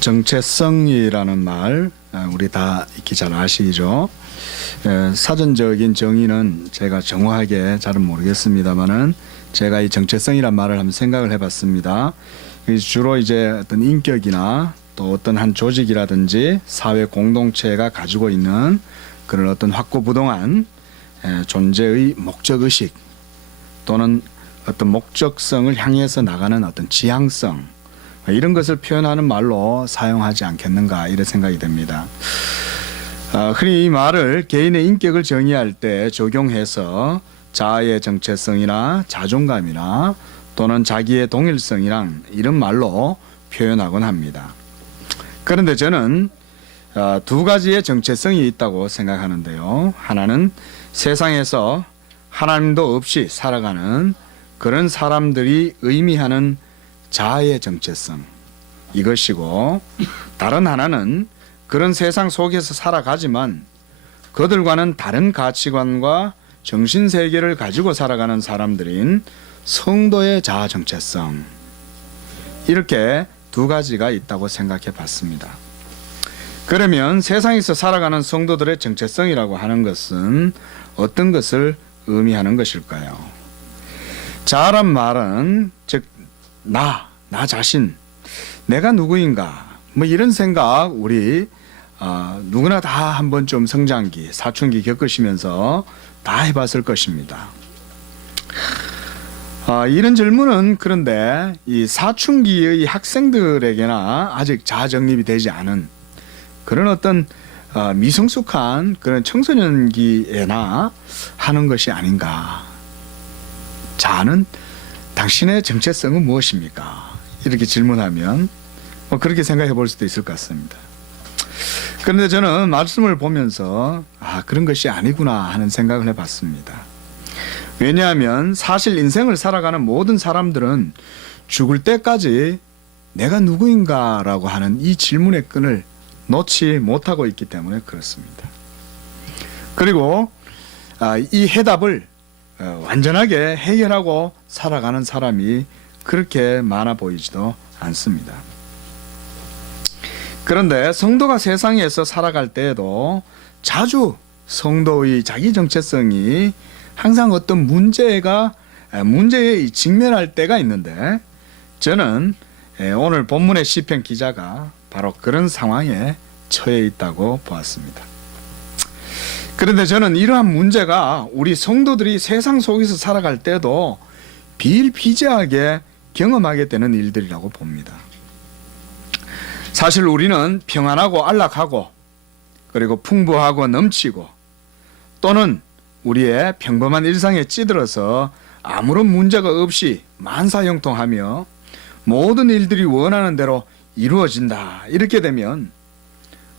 정체성이라는 말 우리 다 익히 잘 아시죠? 사전적인 정의는 제가 정확하게 잘은 모르겠습니다만은 제가 이 정체성이란 말을 한번 생각을 해봤습니다. 주로 이제 어떤 인격이나 또 어떤 한 조직이라든지 사회 공동체가 가지고 있는 그런 어떤 확고부동한 존재의 목적의식 또는 어떤 목적성을 향해서 나가는 어떤 지향성, 이런 것을 표현하는 말로 사용하지 않겠는가 이런 생각이 됩니다. 흔히 이 말을 개인의 인격을 정의할 때 적용해서 자아의 정체성이나 자존감이나 또는 자기의 동일성이랑 이런 말로 표현하곤 합니다. 그런데 저는 두 가지의 정체성이 있다고 생각하는데요. 하나는 세상에서 하나님도 없이 살아가는 그런 사람들이 의미하는 자아의 정체성, 이것이고, 다른 하나는 그런 세상 속에서 살아가지만 그들과는 다른 가치관과 정신세계를 가지고 살아가는 사람들인 성도의 자아 정체성, 이렇게 두 가지가 있다고 생각해 봤습니다. 그러면 세상에서 살아가는 성도들의 정체성이라고 하는 것은 어떤 것을 의미하는 것일까요? 자아란 말은 즉 나 자신, 내가 누구인가, 뭐 이런 생각 우리 누구나 다 한 번쯤 성장기, 사춘기 겪으시면서 다 해봤을 것입니다. 이런 질문은 그런데 이 사춘기의 학생들에게나 아직 자아 정립이 되지 않은 그런 어떤 미성숙한 그런 청소년기에나 하는 것이 아닌가. 자아는 당신의 정체성은 무엇입니까? 이렇게 질문하면 그렇게 생각해 볼 수도 있을 것 같습니다. 그런데 저는 말씀을 보면서 그런 것이 아니구나 하는 생각을 해봤습니다. 왜냐하면 사실 인생을 살아가는 모든 사람들은 죽을 때까지 내가 누구인가 라고 하는 이 질문의 끈을 놓지 못하고 있기 때문에 그렇습니다. 그리고 이 해답을 완전하게 해결하고 살아가는 사람이 그렇게 많아 보이지도 않습니다. 그런데 성도가 세상에서 살아갈 때에도 자주 성도의 자기 정체성이 항상 어떤 문제에 직면할 때가 있는데, 저는 오늘 본문의 시편 기자가 바로 그런 상황에 처해 있다고 보았습니다. 그런데 저는 이러한 문제가 우리 성도들이 세상 속에서 살아갈 때도 비일비재하게 경험하게 되는 일들이라고 봅니다. 사실 우리는 평안하고 안락하고 그리고 풍부하고 넘치고 또는 우리의 평범한 일상에 찌들어서 아무런 문제가 없이 만사형통하며 모든 일들이 원하는 대로 이루어진다, 이렇게 되면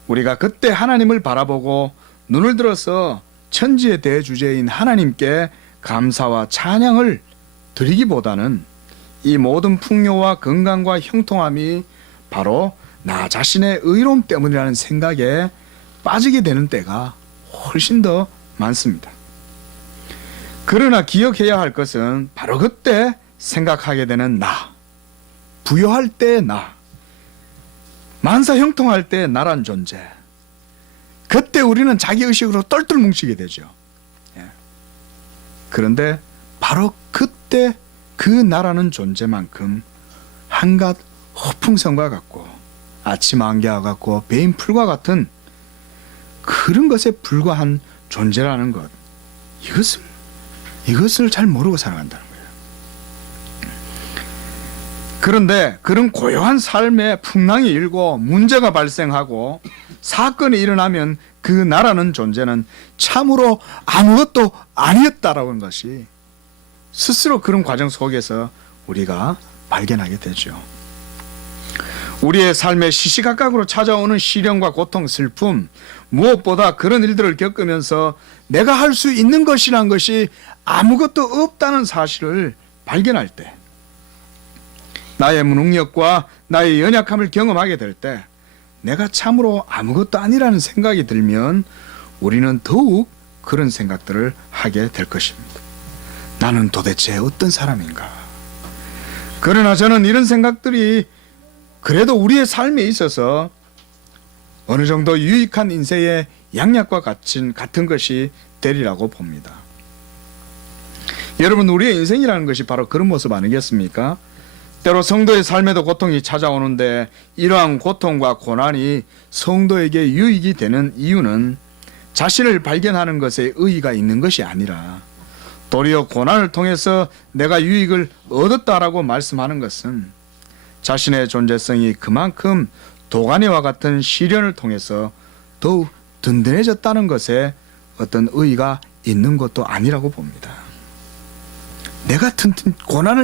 우리가 그때 하나님을 바라보고 눈을 들어서 천지의 대주제인 하나님께 감사와 찬양을 드리기보다는 이 모든 풍요와 건강과 형통함이 바로 나 자신의 의로움 때문이라는 생각에 빠지게 되는 때가 훨씬 더 많습니다. 그러나 기억해야 할 것은 바로 그때 생각하게 되는 나, 부여할 때 나, 만사형통할 때 나란 존재, 그때 우리는 자기의식으로 똘똘 뭉치게 되죠. 그런데 바로 그때 그 나라는 존재만큼 한갓 허풍성과 같고 아침 안개와 같고 베인 풀과 같은 그런 것에 불과한 존재라는 것, 이것을 잘 모르고 살아간다는 거예요. 그런데 그런 고요한 삶에 풍랑이 일고 문제가 발생하고 사건이 일어나면 그 나라는 존재는 참으로 아무것도 아니었다라고 하는 것이 스스로 그런 과정 속에서 우리가 발견하게 되죠. 우리의 삶에 시시각각으로 찾아오는 시련과 고통, 슬픔, 무엇보다 그런 일들을 겪으면서 내가 할 수 있는 것이란 것이 아무것도 없다는 사실을 발견할 때, 나의 무능력과 나의 연약함을 경험하게 될 때 내가 참으로 아무것도 아니라는 생각이 들면 우리는 더욱 그런 생각들을 하게 될 것입니다. 나는 도대체 어떤 사람인가? 그러나 저는 이런 생각들이 그래도 우리의 삶에 있어서 어느 정도 유익한 인생의 양약과 같은 것이 되리라고 봅니다. 여러분, 우리의 인생이라는 것이 바로 그런 모습 아니겠습니까? 때로 성도의 삶에도 고통이 찾아오는데 이러한 고통과 고난이 성도에게 유익이 되는 이유는 자신을 발견하는 것에 의의가 있는 것이 아니라 도리어 고난을 통해서 내가 유익을 얻었다라고 말씀하는 것은 자신의 존재성이 그만큼 도가니와 같은 시련을 통해서 더욱 든든해졌다는 것에 어떤 의의가 있는 것도 아니라고 봅니다. 내가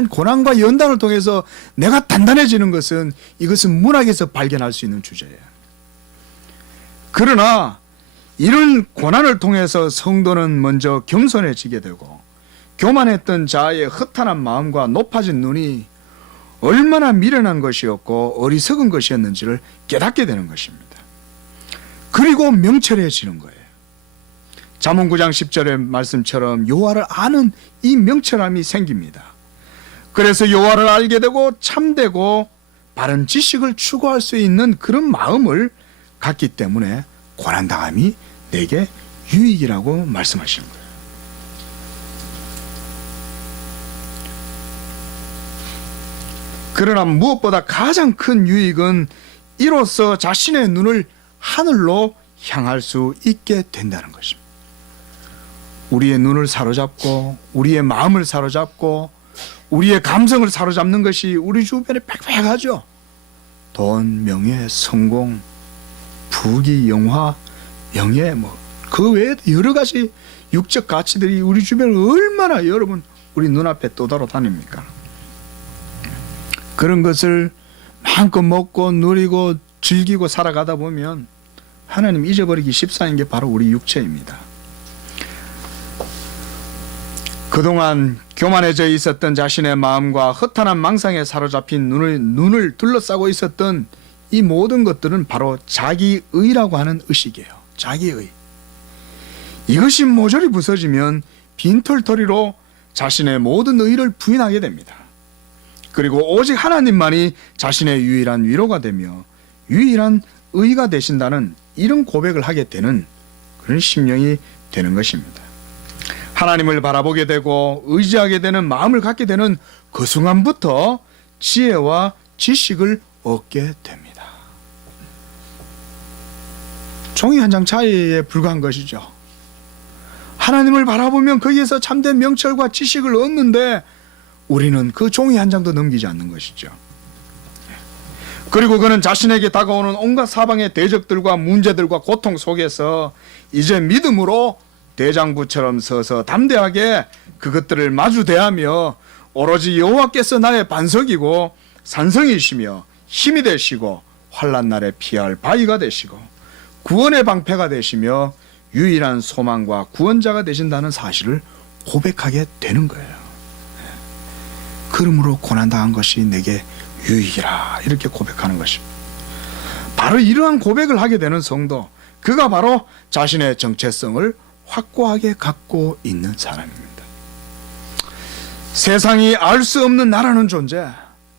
고난과 연단을 통해서 내가 단단해지는 것은 이것은 문학에서 발견할 수 있는 주제예요. 그러나 이런 고난을 통해서 성도는 먼저 겸손해지게 되고 교만했던 자아의 허탄한 마음과 높아진 눈이 얼마나 미련한 것이었고 어리석은 것이었는지를 깨닫게 되는 것입니다. 그리고 명철해지는 거예요. 잠언 9장 10절의 말씀처럼 여호와를 아는 이 명철함이 생깁니다. 그래서 여호와를 알게 되고 참되고 바른 지식을 추구할 수 있는 그런 마음을 갖기 때문에 고난당함이 내게 유익이라고 말씀하시는 거예요. 그러나 무엇보다 가장 큰 유익은 이로써 자신의 눈을 하늘로 향할 수 있게 된다는 것입니다. 우리의 눈을 사로잡고 우리의 마음을 사로잡고 우리의 감성을 사로잡는 것이 우리 주변에 빽빽하죠. 돈, 명예, 성공, 부귀, 영화, 명예, 그 외에도 여러 가지 육적 가치들이 우리 주변에 얼마나 여러분 우리 눈앞에 떠돌아 다닙니까? 그런 것을 마음껏 먹고 누리고 즐기고 살아가다 보면 하나님 잊어버리기 쉽사인 게 바로 우리 육체입니다. 그동안 교만해져 있었던 자신의 마음과 허탄한 망상에 사로잡힌 눈을 둘러싸고 있었던 이 모든 것들은 바로 자기의라고 하는 의식이에요. 자기의. 이것이 모조리 부서지면 빈털터리로 자신의 모든 의를 부인하게 됩니다. 그리고 오직 하나님만이 자신의 유일한 위로가 되며 유일한 의가 되신다는 이런 고백을 하게 되는 그런 심령이 되는 것입니다. 하나님을 바라보게 되고 의지하게 되는 마음을 갖게 되는 그 순간부터 지혜와 지식을 얻게 됩니다. 종이 한 장 차이에 불과한 것이죠. 하나님을 바라보면 거기에서 참된 명철과 지식을 얻는데 우리는 그 종이 한 장도 넘기지 않는 것이죠. 그리고 그는 자신에게 다가오는 온갖 사방의 대적들과 문제들과 고통 속에서 이제 믿음으로 대장부처럼 서서 담대하게 그것들을 마주 대하며 오로지 여호와께서 나의 반석이고 산성이시며 힘이 되시고 환난 날에 피할 바위가 되시고 구원의 방패가 되시며 유일한 소망과 구원자가 되신다는 사실을 고백하게 되는 거예요. 그러므로 고난당한 것이 내게 유익이라 이렇게 고백하는 것입니다. 바로 이러한 고백을 하게 되는 성도, 그가 바로 자신의 정체성을 확고하게 갖고 있는 사람입니다. 세상이 알 수 없는 나라는 존재,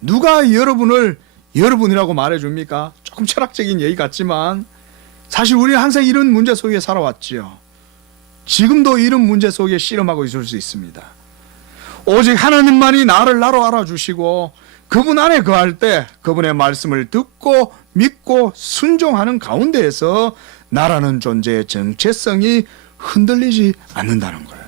누가 여러분을 여러분이라고 말해줍니까? 조금 철학적인 얘기 같지만 사실 우리 항상 이런 문제 속에 살아왔지요. 지금도 이런 문제 속에 씨름하고 있을 수 있습니다. 오직 하나님만이 나를 나로 알아주시고 그분 안에 거할 때 그분의 말씀을 듣고 믿고 순종하는 가운데에서 나라는 존재의 정체성이 흔들리지 않는다는 거예요.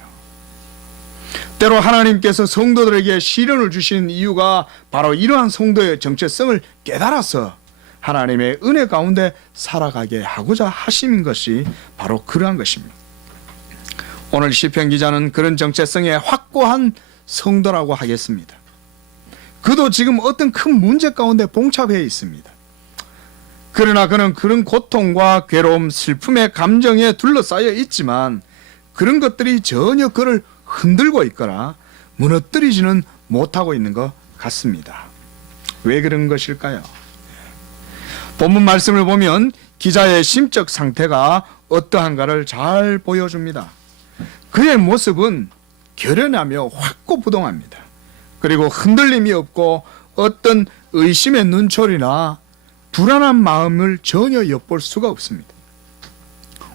때로 하나님께서 성도들에게 시련을 주신 이유가 바로 이러한 성도의 정체성을 깨달아서 하나님의 은혜 가운데 살아가게 하고자 하신 것이 바로 그러한 것입니다. 오늘 시편 기자는 그런 정체성에 확고한 성도라고 하겠습니다. 그도 지금 어떤 큰 문제 가운데 봉착해 있습니다. 그러나 그는 그런 고통과 괴로움, 슬픔의 감정에 둘러싸여 있지만 그런 것들이 전혀 그를 흔들고 있거나 무너뜨리지는 못하고 있는 것 같습니다. 왜 그런 것일까요? 본문 말씀을 보면 기자의 심적 상태가 어떠한가를 잘 보여줍니다. 그의 모습은 결연하며 확고부동합니다. 그리고 흔들림이 없고 어떤 의심의 눈초리나 불안한 마음을 전혀 엿볼 수가 없습니다.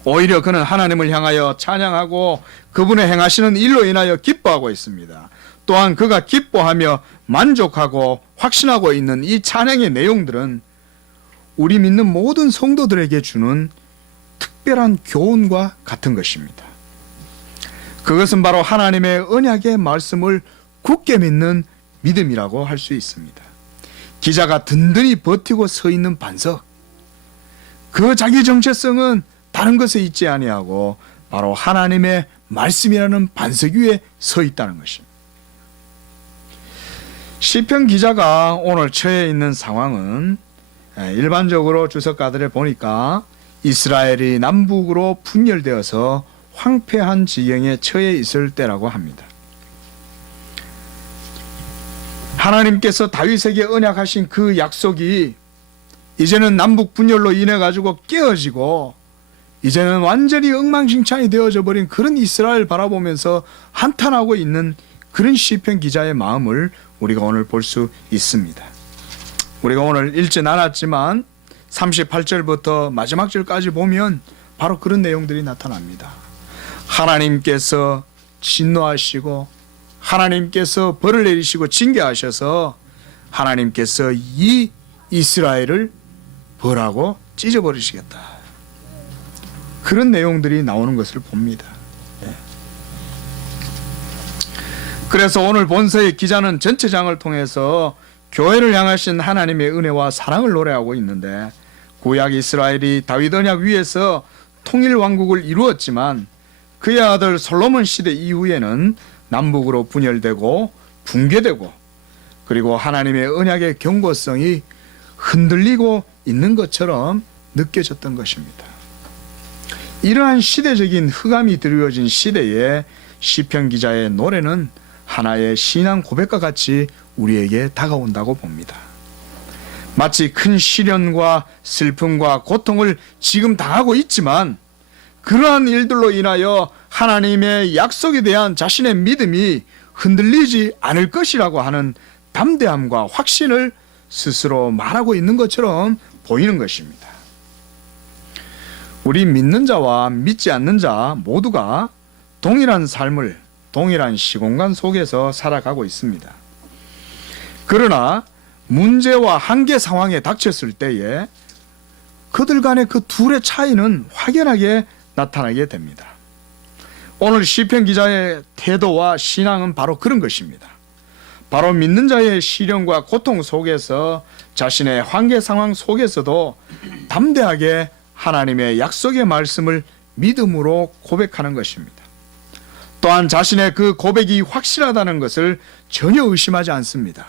오히려 그는 하나님을 향하여 찬양하고 그분의 행하시는 일로 인하여 기뻐하고 있습니다. 또한 그가 기뻐하며 만족하고 확신하고 있는 이 찬양의 내용들은 우리 믿는 모든 성도들에게 주는 특별한 교훈과 같은 것입니다. 그것은 바로 하나님의 언약의 말씀을 굳게 믿는 믿음이라고 할 수 있습니다. 기자가 든든히 버티고 서 있는 반석, 그 자기 정체성은 다른 것에 있지 아니하고 바로 하나님의 말씀이라는 반석 위에 서 있다는 것입니다. 시편 기자가 오늘 처해 있는 상황은 일반적으로 주석가들을 보니까 이스라엘이 남북으로 분열되어서 황폐한 지경에 처해 있을 때라고 합니다. 하나님께서 다윗에게 언약하신 그 약속이 이제는 남북 분열로 인해 가지고 깨어지고 이제는 완전히 엉망진창이 되어져 버린 그런 이스라엘 바라보면서 한탄하고 있는 그런 시편 기자의 마음을 우리가 오늘 볼 수 있습니다. 우리가 오늘 읽진 않았지만 38절부터 마지막 절까지 보면 바로 그런 내용들이 나타납니다. 하나님께서 진노하시고 하나님께서 벌을 내리시고 징계하셔서 하나님께서 이 이스라엘을 벌하고 찢어버리시겠다. 그런 내용들이 나오는 것을 봅니다. 그래서 오늘 본서의 기자는 전체 장을 통해서 교회를 향하신 하나님의 은혜와 사랑을 노래하고 있는데, 구약 이스라엘이 다윗 언약 위에서 통일 왕국을 이루었지만 그의 아들 솔로몬 시대 이후에는 남북으로 분열되고 붕괴되고 그리고 하나님의 언약의 경고성이 흔들리고 있는 것처럼 느껴졌던 것입니다. 이러한 시대적인 흑암이 드리워진 시대에 시편 기자의 노래는 하나의 신앙 고백과 같이 우리에게 다가온다고 봅니다. 마치 큰 시련과 슬픔과 고통을 지금 당하고 있지만 그러한 일들로 인하여 하나님의 약속에 대한 자신의 믿음이 흔들리지 않을 것이라고 하는 담대함과 확신을 스스로 말하고 있는 것처럼 보이는 것입니다. 우리 믿는 자와 믿지 않는 자 모두가 동일한 삶을 동일한 시공간 속에서 살아가고 있습니다. 그러나 문제와 한계 상황에 닥쳤을 때에 그들 간의 그 둘의 차이는 확연하게 나타나게 됩니다. 오늘 시편 기자의 태도와 신앙은 바로 그런 것입니다. 바로 믿는 자의 시련과 고통 속에서 자신의 한계 상황 속에서도 담대하게 하나님의 약속의 말씀을 믿음으로 고백하는 것입니다. 또한 자신의 그 고백이 확실하다는 것을 전혀 의심하지 않습니다.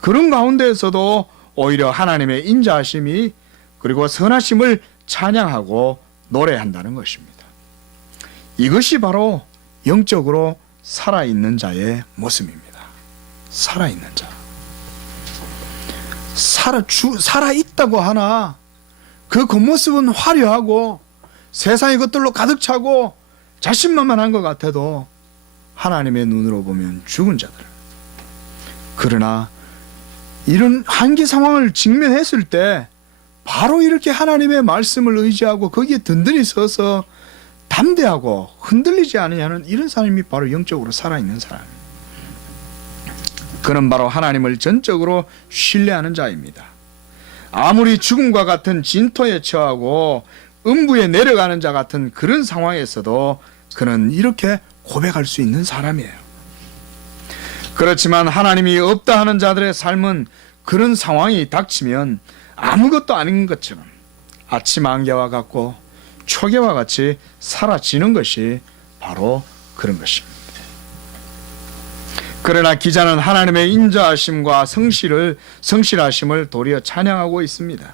그런 가운데에서도 오히려 하나님의 인자하심이 그리고 선하심을 찬양하고 노래한다는 것입니다. 이것이 바로 영적으로 살아있는 자의 모습입니다. 살아있는 자. 살아있다고 하나 그 겉모습은 화려하고 세상의 것들로 가득 차고 자신만만한 것 같아도 하나님의 눈으로 보면 죽은 자들. 그러나 이런 한계 상황을 직면했을 때 바로 이렇게 하나님의 말씀을 의지하고 거기에 든든히 서서 담대하고 흔들리지 않으냐는 이런 사람이 바로 영적으로 살아있는 사람입니다. 그는 바로 하나님을 전적으로 신뢰하는 자입니다. 아무리 죽음과 같은 진토에 처하고 음부에 내려가는 자 같은 그런 상황에서도 그는 이렇게 고백할 수 있는 사람이에요. 그렇지만 하나님이 없다 하는 자들의 삶은 그런 상황이 닥치면 아무것도 아닌 것처럼 아침 안개와 같고 초계와 같이 사라지는 것이 바로 그런 것입니다. 그러나 기자는 하나님의 인자하심과 성실하심을 도리어 찬양하고 있습니다.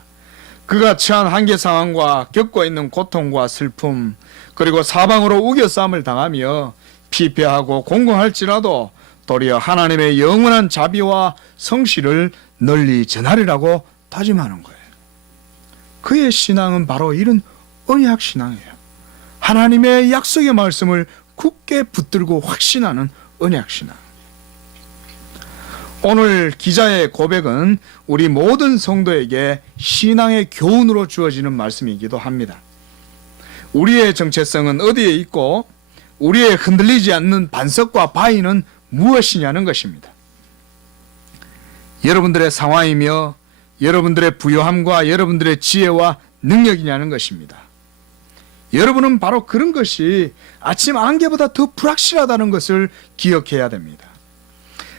그가 처한 한계 상황과 겪고 있는 고통과 슬픔 그리고 사방으로 우겨싸움을 당하며 피폐하고 공공할지라도 도리어 하나님의 영원한 자비와 성실을 널리 전하리라고 다짐하는 거예요. 그의 신앙은 바로 이런 언약 신앙이에요. 하나님의 약속의 말씀을 굳게 붙들고 확신하는 언약신앙. 오늘 기자의 고백은 우리 모든 성도에게 신앙의 교훈으로 주어지는 말씀이기도 합니다. 우리의 정체성은 어디에 있고 우리의 흔들리지 않는 반석과 바위는 무엇이냐는 것입니다. 여러분들의 상황이며 여러분들의 부요함과 여러분들의 지혜와 능력이냐는 것입니다. 여러분은 바로 그런 것이 아침 안개보다 더 불확실하다는 것을 기억해야 됩니다.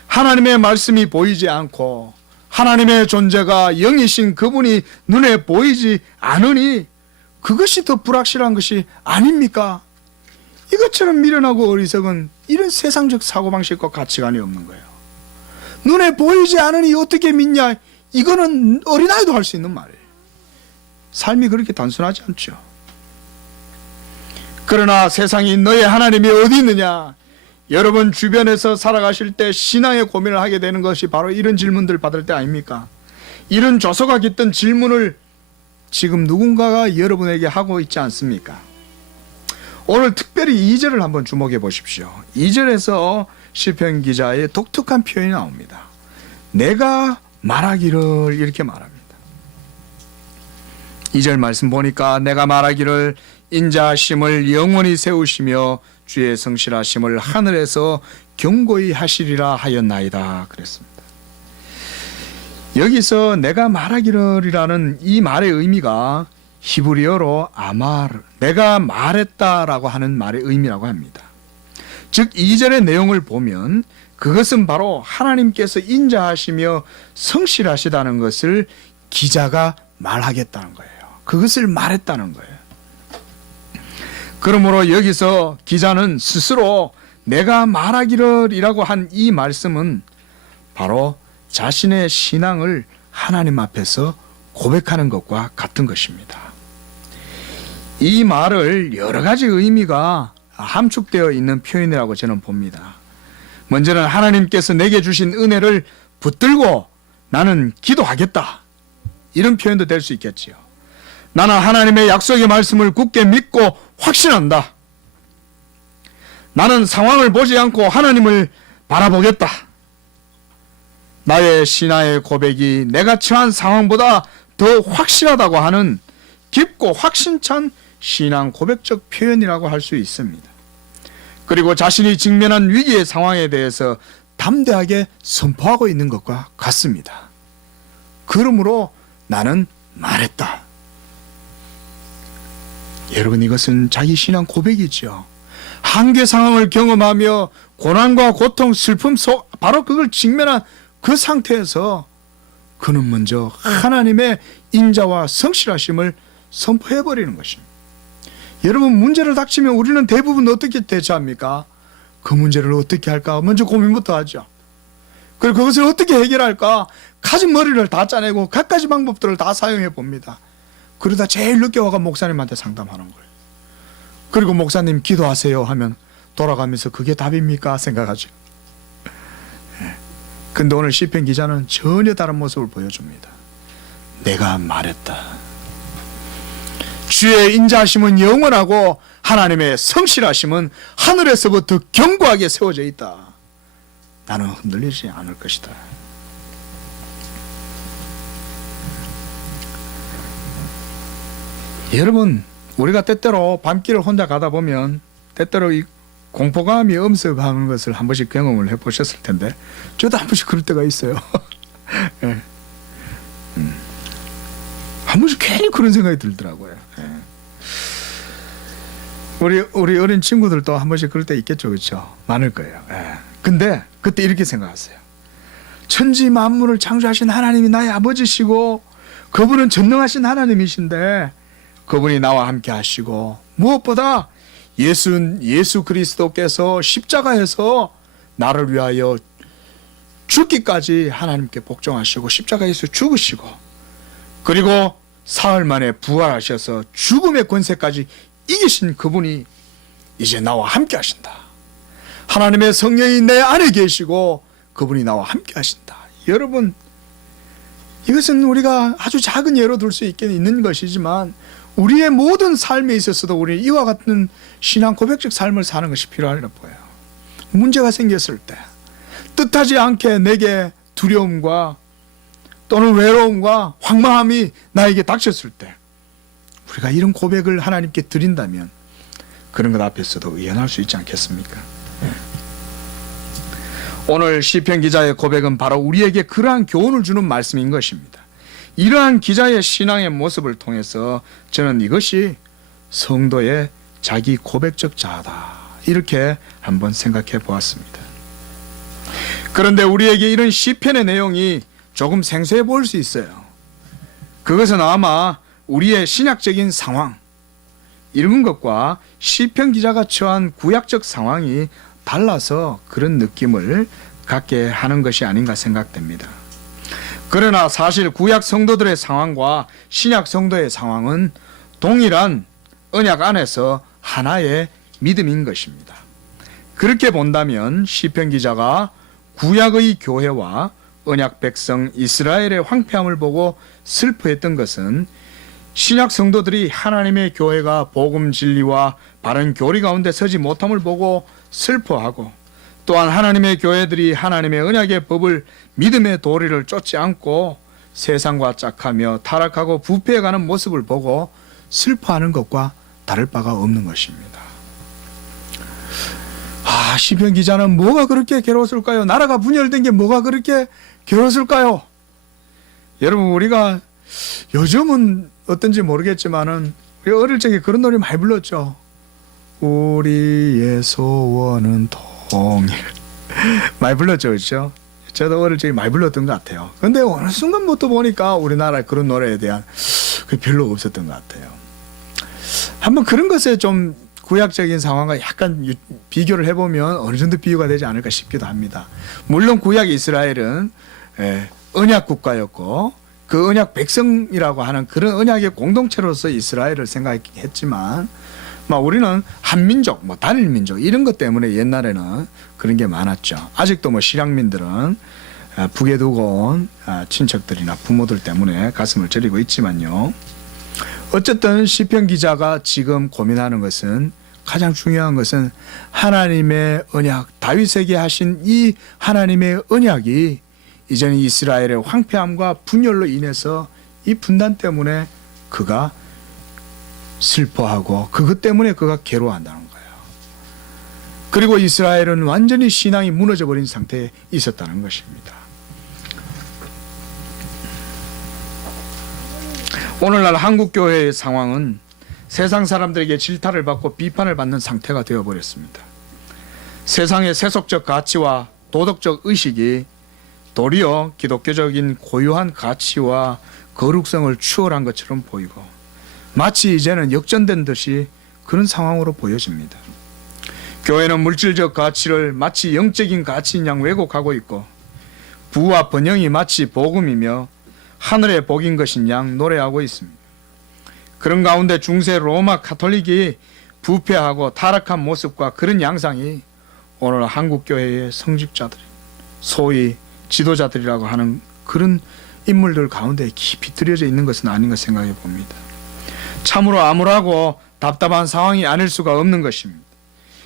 하나님의 말씀이 보이지 않고 하나님의 존재가 영이신 그분이 눈에 보이지 않으니 그것이 더 불확실한 것이 아닙니까? 이것처럼 미련하고 어리석은 이런 세상적 사고방식과 가치관이 없는 거예요. 눈에 보이지 않으니 어떻게 믿냐? 이거는 어린아이도 할 수 있는 말이에요. 삶이 그렇게 단순하지 않죠. 그러나 세상이 너의 하나님이 어디 있느냐? 여러분 주변에서 살아가실 때 신앙의 고민을 하게 되는 것이 바로 이런 질문들 받을 때 아닙니까? 이런 조소가 깃든 질문을 지금 누군가가 여러분에게 하고 있지 않습니까? 오늘 특별히 2절을 한번 주목해 보십시오. 2절에서 시편 기자의 독특한 표현이 나옵니다. 내가 말하기를 이렇게 말합니다. 2절 말씀 보니까 내가 말하기를 인자하심을 영원히 세우시며 주의 성실하심을 하늘에서 경고히 하시리라 하였나이다 그랬습니다. 여기서 내가 말하기를이라는 이 말의 의미가 히브리어로 아마르, 내가 말했다라고 하는 말의 의미라고 합니다. 즉 2절의 내용을 보면 그것은 바로 하나님께서 인자하시며 성실하시다는 것을 기자가 말하겠다는 거예요. 그것을 말했다는 거예요. 그러므로 여기서 기자는 스스로 내가 말하기를이라고 한 이 말씀은 바로 자신의 신앙을 하나님 앞에서 고백하는 것과 같은 것입니다. 이 말을 여러 가지 의미가 함축되어 있는 표현이라고 저는 봅니다. 먼저는 하나님께서 내게 주신 은혜를 붙들고 나는 기도하겠다. 이런 표현도 될 수 있겠지요. 나는 하나님의 약속의 말씀을 굳게 믿고 확신한다. 나는 상황을 보지 않고 하나님을 바라보겠다. 나의 신앙의 고백이 내가 처한 상황보다 더 확실하다고 하는 깊고 확신찬 신앙 고백적 표현이라고 할 수 있습니다. 그리고 자신이 직면한 위기의 상황에 대해서 담대하게 선포하고 있는 것과 같습니다. 그러므로 나는 말했다. 여러분, 이것은 자기 신앙 고백이죠. 한계 상황을 경험하며 고난과 고통, 슬픔 속 바로 그걸 직면한 그 상태에서 그는 먼저 하나님의 인자와 성실하심을 선포해버리는 것입니다. 여러분, 문제를 닥치면 우리는 대부분 어떻게 대처합니까? 그 문제를 어떻게 할까 먼저 고민부터 하죠. 그리고 그것을 어떻게 해결할까 가진 머리를 다 짜내고 갖가지 방법들을 다 사용해 봅니다. 그러다 제일 늦게 와가 목사님한테 상담하는 거예요. 그리고 목사님 기도하세요 하면 돌아가면서 그게 답입니까 생각하죠. 근데 오늘 시편 기자는 전혀 다른 모습을 보여줍니다. 내가 말했다. 주의 인자하심은 영원하고 하나님의 성실하심은 하늘에서부터 견고하게 세워져 있다. 나는 흔들리지 않을 것이다. 여러분, 우리가 때때로 밤길을 혼자 가다 보면 때때로 이 공포감이 엄습하는 것을 한 번씩 경험을 해보셨을 텐데 저도 한 번씩 그럴 때가 있어요. 네. 한 번씩 괜히 그런 생각이 들더라고요. 네. 우리 어린 친구들도 한 번씩 그럴 때 있겠죠, 그렇죠? 많을 거예요. 네. 근데 그때 이렇게 생각하세요. 천지 만물을 창조하신 하나님이 나의 아버지시고 그분은 전능하신 하나님이신데 그분이 나와 함께 하시고 무엇보다 예수 그리스도께서 십자가에서 나를 위하여 죽기까지 하나님께 복종하시고 십자가에서 죽으시고 그리고 사흘 만에 부활하셔서 죽음의 권세까지 이기신 그분이 이제 나와 함께 하신다. 하나님의 성령이 내 안에 계시고 그분이 나와 함께 하신다. 여러분, 이것은 우리가 아주 작은 예로 들 수 있는 것이지만 우리의 모든 삶에 있어서도 우리는 이와 같은 신앙 고백적 삶을 사는 것이 필요하리라 보여요. 문제가 생겼을 때 뜻하지 않게 내게 두려움과 또는 외로움과 황망함이 나에게 닥쳤을 때 우리가 이런 고백을 하나님께 드린다면 그런 것 앞에서도 의연할 수 있지 않겠습니까? 오늘 시편 기자의 고백은 바로 우리에게 그러한 교훈을 주는 말씀인 것입니다. 이러한 기자의 신앙의 모습을 통해서 저는 이것이 성도의 자기 고백적 자아다, 이렇게 한번 생각해 보았습니다. 그런데 우리에게 이런 시편의 내용이 조금 생소해 보일 수 있어요. 그것은 아마 우리의 신약적인 상황, 이런 것과 시편 기자가 처한 구약적 상황이 달라서 그런 느낌을 갖게 하는 것이 아닌가 생각됩니다. 그러나 사실 구약 성도들의 상황과 신약 성도의 상황은 동일한 언약 안에서 하나의 믿음인 것입니다. 그렇게 본다면 시편 기자가 구약의 교회와 언약 백성 이스라엘의 황폐함을 보고 슬퍼했던 것은 신약 성도들이 하나님의 교회가 복음 진리와 바른 교리 가운데 서지 못함을 보고 슬퍼하고, 또한 하나님의 교회들이 하나님의 언약의 법을 믿음의 도리를 쫓지 않고 세상과 짝하며 타락하고 부패해가는 모습을 보고 슬퍼하는 것과 다를 바가 없는 것입니다. 시편 기자는 뭐가 그렇게 괴로웠을까요? 나라가 분열된 게 뭐가 그렇게 괴로웠을까요? 여러분, 우리가 요즘은 어떤지 모르겠지만은 우리 어릴 적에 그런 노래 많이 불렀죠. 우리의 소원은 통일. 많이 불렀죠, 그렇죠? 저도 어릴 적에 많이 불렀던 것 같아요. 근데 어느 순간부터 보니까 우리나라에 그런 노래에 대한 별로 없었던 것 같아요. 한번 그런 것에 좀 구약적인 상황과 약간 비교를 해보면 어느 정도 비교가 되지 않을까 싶기도 합니다. 물론 구약 이스라엘은 언약 국가였고 그 언약 백성이라고 하는 그런 언약의 공동체로서 이스라엘을 생각했지만, 우리는 한민족, 단일민족 이런 것 때문에 옛날에는 그런 게 많았죠. 아직도 실향민들은 북에 두고 온 친척들이나 부모들 때문에 가슴을 저리고 있지만요. 어쨌든 시편 기자가 지금 고민하는 것은, 가장 중요한 것은 하나님의 언약, 다윗에게 하신 이 하나님의 언약이 이제는 이스라엘의 황폐함과 분열로 인해서 이 분단 때문에 그가 슬퍼하고 그것 때문에 그가 괴로워한다는 거예요. 그리고 이스라엘은 완전히 신앙이 무너져 버린 상태에 있었다는 것입니다. 오늘날 한국교회의 상황은 세상 사람들에게 질타를 받고 비판을 받는 상태가 되어버렸습니다. 세상의 세속적 가치와 도덕적 의식이 도리어 기독교적인 고유한 가치와 거룩성을 추월한 것처럼 보이고, 마치 이제는 역전된 듯이 그런 상황으로 보여집니다. 교회는 물질적 가치를 마치 영적인 가치인 양 왜곡하고 있고, 부와 번영이 마치 복음이며 하늘의 복인 것인 양 노래하고 있습니다. 그런 가운데 중세 로마 카톨릭이 부패하고 타락한 모습과 그런 양상이 오늘 한국교회의 성직자들, 소위 지도자들이라고 하는 그런 인물들 가운데 깊이 들여져 있는 것은 아닌가 생각해 봅니다. 참으로 암울하고 답답한 상황이 아닐 수가 없는 것입니다.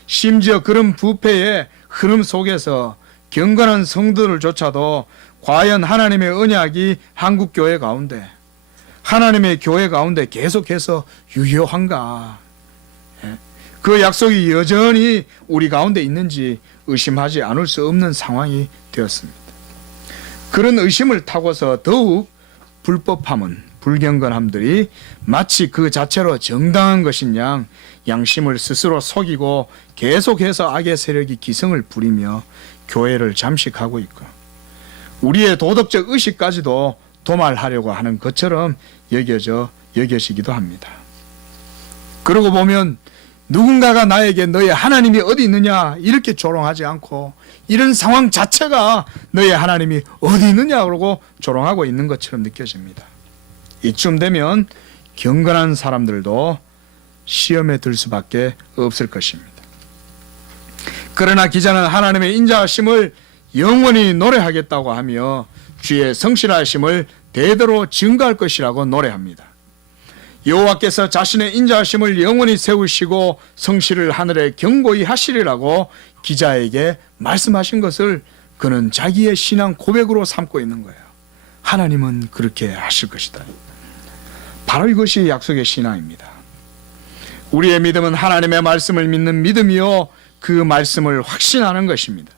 심지어 그런 부패의 흐름 속에서 경건한 성도들조차도 과연 하나님의 언약이 한국교회 가운데, 하나님의 교회 가운데 계속해서 유효한가, 그 약속이 여전히 우리 가운데 있는지 의심하지 않을 수 없는 상황이 되었습니다. 그런 의심을 타고서 더욱 불법함은, 불경건함들이 마치 그 자체로 정당한 것인 양 양심을 스스로 속이고 계속해서 악의 세력이 기승을 부리며 교회를 잠식하고 있고, 우리의 도덕적 의식까지도 도말하려고 하는 것처럼 여겨지기도 합니다. 그러고 보면 누군가가 나에게 너의 하나님이 어디 있느냐 이렇게 조롱하지 않고, 이런 상황 자체가 너의 하나님이 어디 있느냐 그러고 조롱하고 있는 것처럼 느껴집니다. 이쯤 되면 경건한 사람들도 시험에 들 수밖에 없을 것입니다. 그러나 기자는 하나님의 인자하심을 영원히 노래하겠다고 하며 주의 성실하심을 대대로 증거할 것이라고 노래합니다. 여호와께서 자신의 인자하심을 영원히 세우시고 성실을 하늘에 경고히 하시리라고 기자에게 말씀하신 것을 그는 자기의 신앙 고백으로 삼고 있는 거예요. 하나님은 그렇게 하실 것이다. 바로 이것이 약속의 신앙입니다. 우리의 믿음은 하나님의 말씀을 믿는 믿음이요, 그 말씀을 확신하는 것입니다.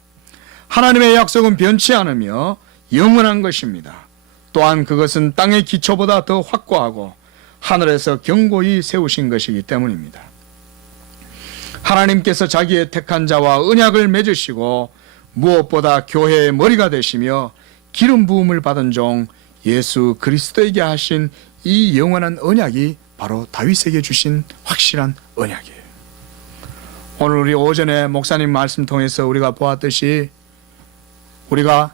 하나님의 약속은 변치 않으며 영원한 것입니다. 또한 그것은 땅의 기초보다 더 확고하고 하늘에서 견고히 세우신 것이기 때문입니다. 하나님께서 자기의 택한 자와 언약을 맺으시고 무엇보다 교회의 머리가 되시며 기름 부음을 받은 종 예수 그리스도에게 하신 이 영원한 언약이 바로 다윗에게 주신 확실한 언약이에요. 오늘 우리 오전에 목사님 말씀 통해서 우리가 보았듯이 우리가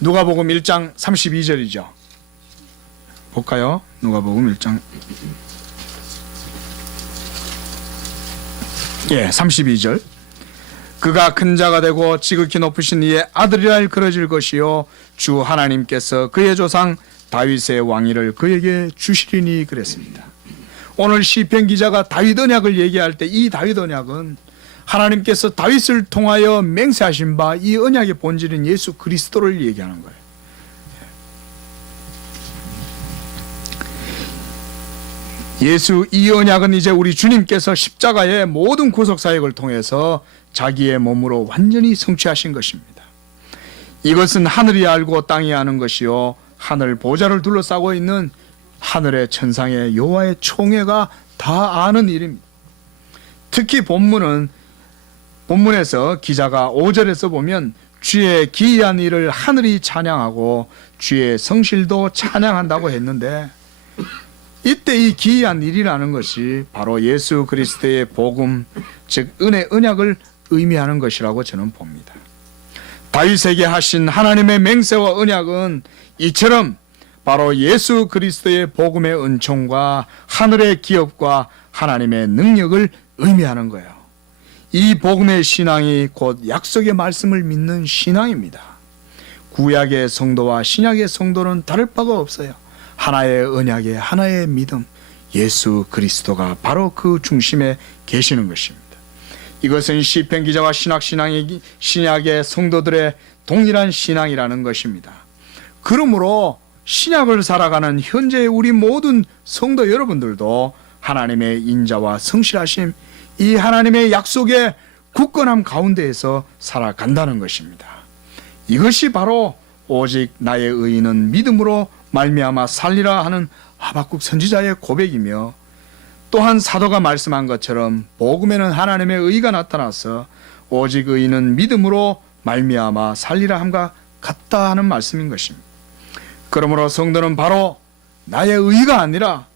누가복음 1장 32절이죠. 볼까요? 누가복음 1장 32절. 그가 큰 자가 되고 지극히 높으신 이의 아들이라 일컬어질 것이요 주 하나님께서 그의 조상 다윗의 왕위를 그에게 주시리니 그랬습니다. 오늘 시편 기자가 다윗 언약을 얘기할 때 이 다윗 언약은 하나님께서 다윗을 통하여 맹세하신 바 이 언약의 본질인 예수 그리스도를 얘기하는 거예요. 예수 이 언약은 이제 우리 주님께서 십자가의 모든 구속 사역을 통해서 자기의 몸으로 완전히 성취하신 것입니다. 이것은 하늘이 알고 땅이 아는 것이요 하늘 보좌를 둘러싸고 있는 하늘의 천상의 여호와의 총회가 다 아는 일입니다. 특히 본문에서 기자가 5절에서 보면 주의 기이한 일을 하늘이 찬양하고 주의 성실도 찬양한다고 했는데, 이때 이 기이한 일이라는 것이 바로 예수 그리스도의 복음, 즉 은혜 언약을 의미하는 것이라고 저는 봅니다. 다윗에게 하신 하나님의 맹세와 언약은 이처럼 바로 예수 그리스도의 복음의 은총과 하늘의 기업과 하나님의 능력을 의미하는 거예요. 이 복음의 신앙이 곧 약속의 말씀을 믿는 신앙입니다. 구약의 성도와 신약의 성도는 다를 바가 없어요. 하나의 언약의 하나의 믿음, 예수 그리스도가 바로 그 중심에 계시는 것입니다. 이것은 시편 기자와 신약의 성도들의 동일한 신앙이라는 것입니다. 그러므로 신약을 살아가는 현재의 우리 모든 성도 여러분들도 하나님의 인자와 성실하심, 이 하나님의 약속의 굳건함 가운데에서 살아간다는 것입니다. 이것이 바로 오직 나의 의인은 믿음으로 말미암아 살리라 하는 하박국 선지자의 고백이며, 또한 사도가 말씀한 것처럼 복음에는 하나님의 의가 나타나서 오직 의인은 믿음으로 말미암아 살리라 함과 같다 하는 말씀인 것입니다. 그러므로 성도는 바로 나의 의가 아니라,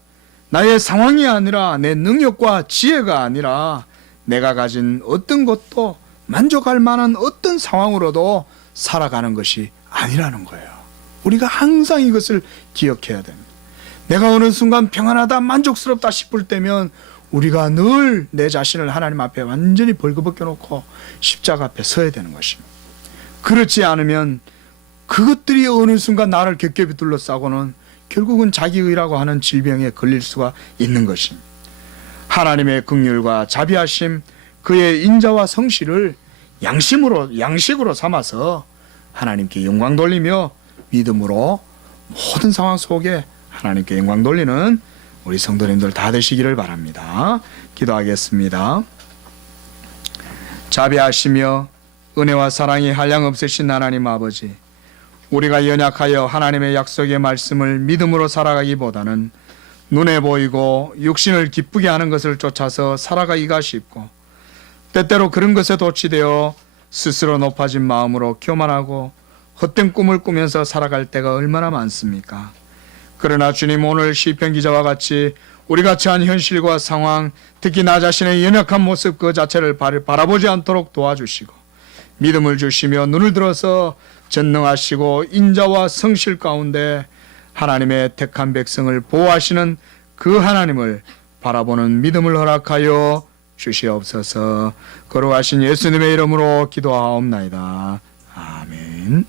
나의 상황이 아니라, 내 능력과 지혜가 아니라 내가 가진 어떤 것도 만족할 만한 어떤 상황으로도 살아가는 것이 아니라는 거예요. 우리가 항상 이것을 기억해야 됩니다. 내가 어느 순간 평안하다, 만족스럽다 싶을 때면 우리가 늘 내 자신을 하나님 앞에 완전히 벌거벗겨 놓고 십자가 앞에 서야 되는 것입니다. 그렇지 않으면 그것들이 어느 순간 나를 겹겹이 둘러싸고는 결국은 자기의라고 하는 질병에 걸릴 수가 있는 것입니다. 하나님의 긍휼과 자비하심, 그의 인자와 성실을 양식으로 삼아서 하나님께 영광 돌리며 믿음으로 모든 상황 속에 하나님께 영광 돌리는 우리 성도님들 다 되시기를 바랍니다. 기도하겠습니다. 자비하시며 은혜와 사랑이 한량없으신 하나님 아버지, 우리가 연약하여 하나님의 약속의 말씀을 믿음으로 살아가기보다는 눈에 보이고 육신을 기쁘게 하는 것을 쫓아서 살아가기가 쉽고, 때때로 그런 것에 도취되어 스스로 높아진 마음으로 교만하고 헛된 꿈을 꾸면서 살아갈 때가 얼마나 많습니까? 그러나 주님, 오늘 시편 기자와 같이 우리가 처한 현실과 상황, 특히 나 자신의 연약한 모습 그 자체를 바라보지 않도록 도와주시고 믿음을 주시며 눈을 들어서 전능하시고 인자와 성실 가운데 하나님의 택한 백성을 보호하시는 그 하나님을 바라보는 믿음을 허락하여 주시옵소서. 거룩하신 예수님의 이름으로 기도하옵나이다. 아멘.